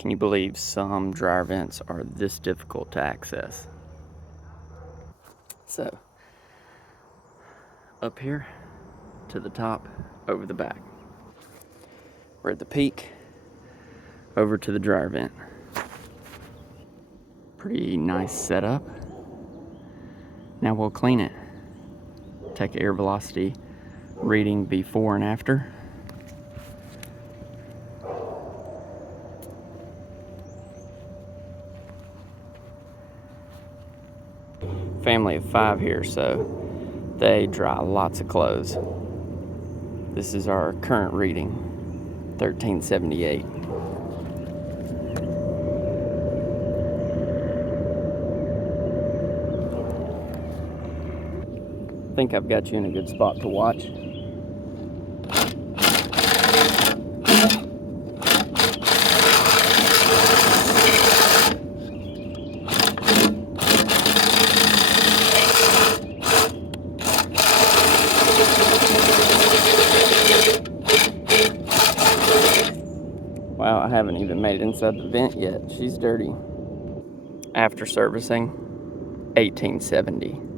Can you believe some dryer vents are this difficult to access? So, up here to the top, over the back. We're at the peak, over to the dryer vent. Pretty nice setup. Now we'll clean it. Take air velocity reading before and after. Family of 5 here, so they dry lots of clothes. This is our current reading, 1378. I think I've got you in a good spot to watch. Wow, I haven't even made it inside the vent yet. She's dirty. After servicing, 1870.